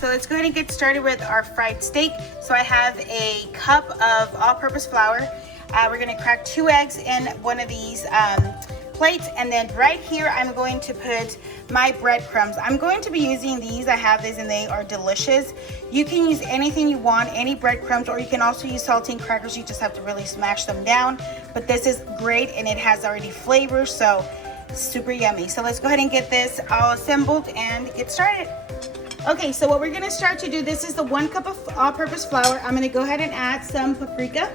So let's go ahead and get started with our fried steak. So I have a cup of all-purpose flour. We're gonna crack 2 eggs in one of these plates, and then right here I'm going to put my breadcrumbs. I'm going to be using these. I have these and they are delicious. You can use anything you want, any breadcrumbs, or you can also use saltine crackers. You just have to really smash them down. But this is great and it has already flavor, so super yummy. So let's go ahead and get this all assembled and get started. Okay, so what we're gonna start to do, this is the 1 cup of all-purpose flour. I'm gonna go ahead and add some paprika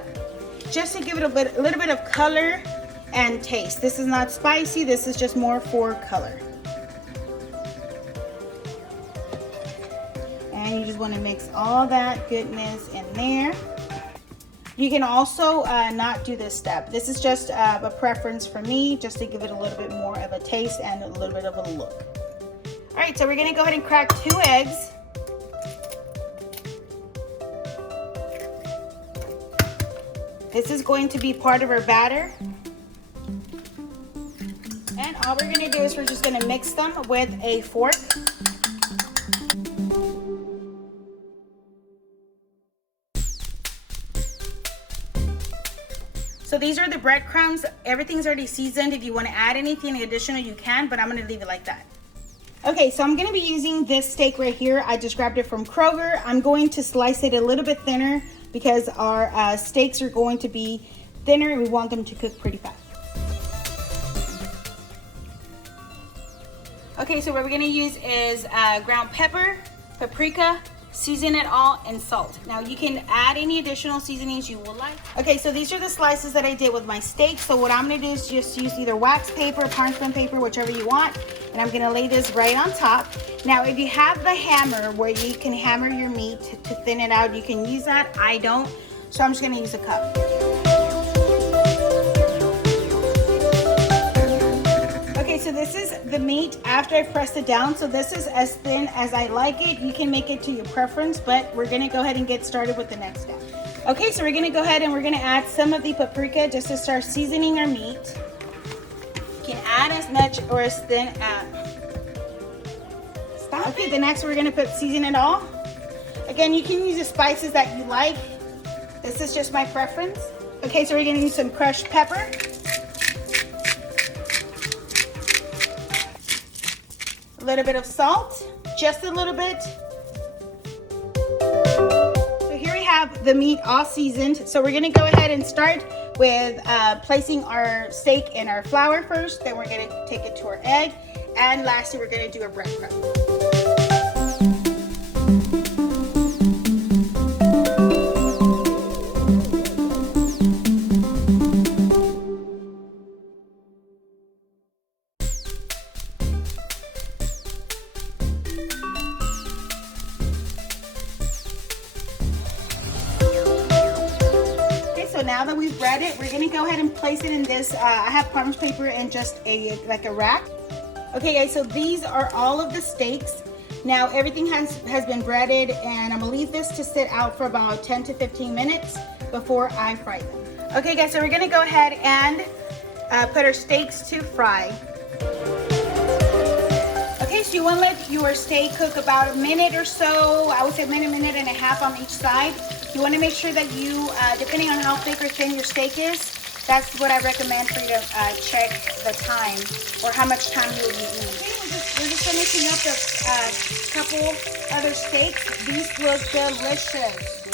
just to give it a little bit of color and taste. This is not spicy, this is just more for color. And you just wanna mix all that goodness in there. You can also not do this step. This is just a preference for me, just to give it a little bit more of a taste and a little bit of a look. All right, so we're gonna go ahead and crack 2 eggs. This is going to be part of our batter. And all we're gonna do is we're just gonna mix them with a fork. So these are the breadcrumbs. Everything's already seasoned. If you wanna add anything additional, you can, but I'm gonna leave it like that. Okay, so I'm gonna be using this steak right here. I just grabbed it from Kroger. I'm going to slice it a little bit thinner because our steaks are going to be thinner and we want them to cook pretty fast. Okay, so what we're gonna use is ground pepper, paprika, season it all, and salt. Now you can add any additional seasonings you would like. Okay, so these are the slices that I did with my steak. So what I'm gonna do is just use either wax paper, parchment paper, whichever you want, and I'm gonna lay this right on top. Now if you have the hammer where you can hammer your meat to thin it out, you can use that. I don't, so I'm just gonna use a cup. Okay, so this is the meat after I pressed it down. So this is as thin as I like it. You can make it to your preference, but we're gonna go ahead and get started with the next step. Okay, so we're gonna go ahead and we're gonna add some of the paprika just to start seasoning our meat. You can add as much or as thin as. Stop. Okay, the next we're gonna season it all. Again, you can use the spices that you like. This is just my preference. Okay, so we're gonna use some crushed pepper. A little bit of salt, just a little bit. So here we have the meat all seasoned. So we're gonna go ahead and start with placing our steak in our flour first, then we're gonna take it to our egg, and lastly we're gonna do a breadcrumb. So now that we've bread it, we're gonna go ahead and place it in this, I have parchment paper and just like a rack. Okay guys, so these are all of the steaks. Now everything has been breaded, and I'm gonna leave this to sit out for about 10 to 15 minutes before I fry them. Okay guys, so we're gonna go ahead and put our steaks to fry. Okay, so you wanna let your steak cook about a minute or so. I would say minute and a half on each side. You want to make sure that you, depending on how thick or thin your steak is, that's what I recommend for you to check the time or how much time you will be eating. Okay, we're just finishing up a couple other steaks. These look delicious.